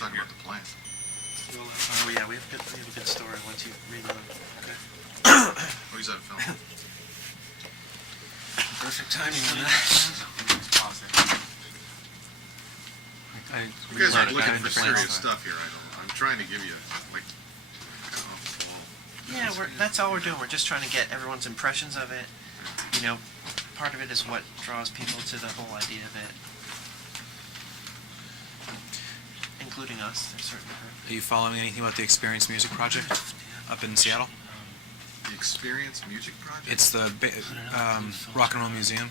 talking about the plan. Oh yeah, we have a good story once you read it. Okay. Oh, he's out of film. Perfect timing on that. You guys aren't looking for serious stuff here, I'm trying to give you, like, off the wall. Yeah, that's all we're doing. We're just trying to get everyone's impressions of it. You know, part of it is what draws people to the whole idea of it. Including us, certainly. Are you following anything about the Experience Music Project up in Seattle? The Experience Music Project? It's the Rock and Roll Museum.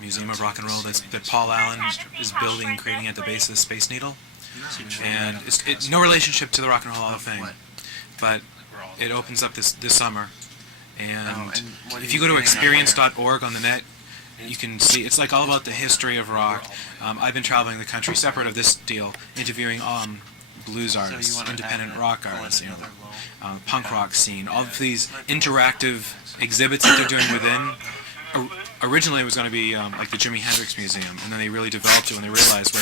Museum of Rock and Roll that Paul Allen is building and creating at the base of the Space Needle. No. And it's no relationship to the Rock and Roll Hall of Fame. But it opens up this summer. And if you go to experience.org on the net, you can see, it's like all about the history of rock. I've been traveling the country, separate of this deal, interviewing blues artists, independent rock artists, punk rock scene, all of these interactive exhibits that they're doing within. Originally it was going to be like the Jimi Hendrix Museum, and then they really developed it when they realized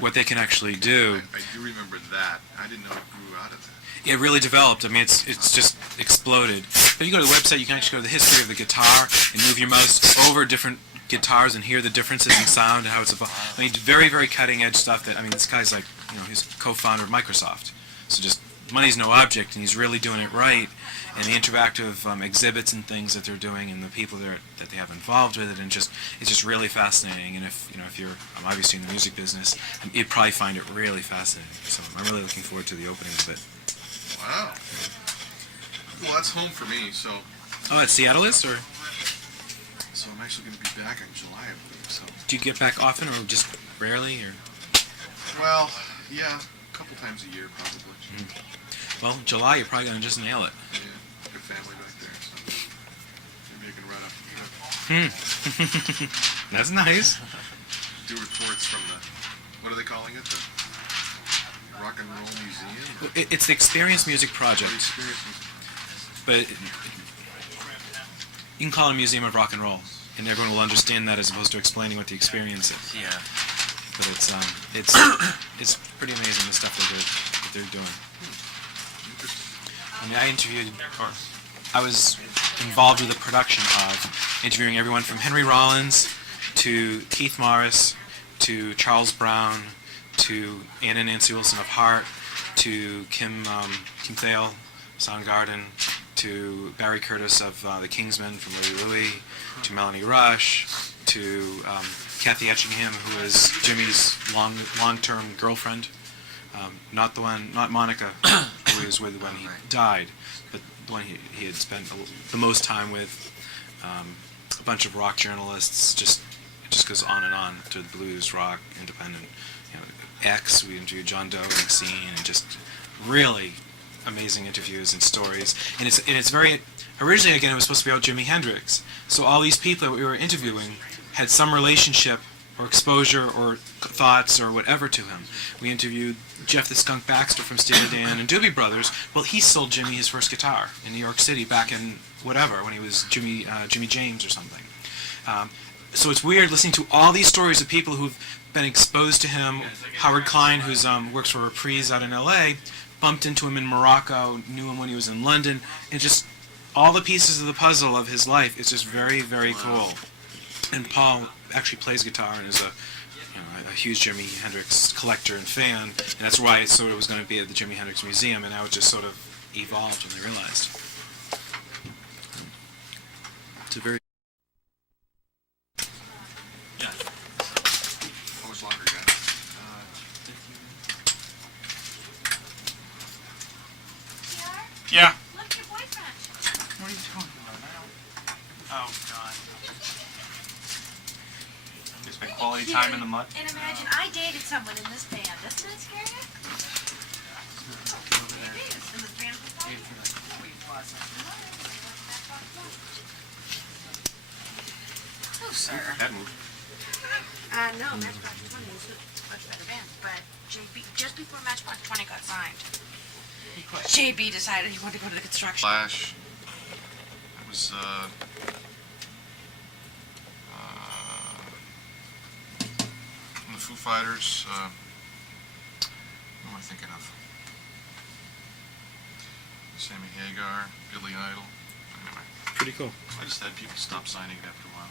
what they can actually do. I do remember that. I didn't know it grew out of that. It really developed. I mean, it's just exploded. But if you go to the website, you can actually go to the history of the guitar and move your mouse over different guitars and hear the differences in sound and how it's evolved. I mean, very, very cutting edge stuff. This guy's like, he's co-founder of Microsoft. So just money's no object, and he's really doing it right. And the interactive exhibits and things that they're doing, and the people that they have involved with it, and it's just really fascinating. And if you're obviously in the music business, you'd probably find it really fascinating. So I'm really looking forward to the opening of it. Wow. Well, that's home for me, so... Oh, at Seattle is, or? So I'm actually going to be back in July, I believe, so... Do you get back often, or just rarely, or? Well, yeah, a couple times a year, probably. Mm. Well, July, you're probably going to just nail it. Yeah, good family back there, so... Maybe I can run up and That's nice. do reports from the... What are they calling it? The Rock and Roll Museum? It's the Experience Music Project. But you can call it a Museum of Rock and Roll, and everyone will understand that as opposed to explaining what the experience is. Yeah. But it's pretty amazing the stuff that they're doing. I mean, I was involved with the production of interviewing everyone from Henry Rollins to Keith Morris to Charles Brown to Anna Nancy Wilson of Heart to Kim Thale, Soundgarden, to Barry Curtis of the Kingsmen from Louie Louie, to Melanie Rush, to Kathy Etchingham, who is Jimmy's long-term girlfriend, not Monica, who he was with when he died, but the one he had spent the most time with. A bunch of rock journalists. It just goes on and on to blues, rock, independent. X, we interviewed John Doe, Maxine, and just really amazing interviews and stories. And it's very, originally again it was supposed to be about Jimi Hendrix. So all these people that we were interviewing had some relationship or exposure or thoughts or whatever to him. We interviewed Jeff the Skunk Baxter from Steely Dan and Doobie Brothers. Well, he sold Jimmy his first guitar in New York City back in whatever, when he was Jimmy James or something. So it's weird listening to all these stories of people who've been exposed to him. Howard Klein, who's works for Reprise out in L.A., bumped into him in Morocco, knew him when he was in London, and just all the pieces of the puzzle of his life. It's just very, very cool. And Paul actually plays guitar and is a huge Jimi Hendrix collector and fan, and that's why it sort of was going to be at the Jimi Hendrix Museum, and now it just sort of evolved when they realized. It's a very... How much longer you got? Yeah. Look, your boyfriend. What are you talking about now? Oh, God. You spent quality time in the mud? And imagine I dated someone in this band. Doesn't that scare you? It is. In the band before? Oh, sir. That moved. No, Matchbox 20 is a much better band. But JB, just before Matchbox 20 got signed, JB decided he wanted to go to the construction. Flash. It was, from the Foo Fighters, Who am I thinking of? Sammy Hagar, Billy Idol. Anyway, Pretty cool. I just had people stop signing it after a while.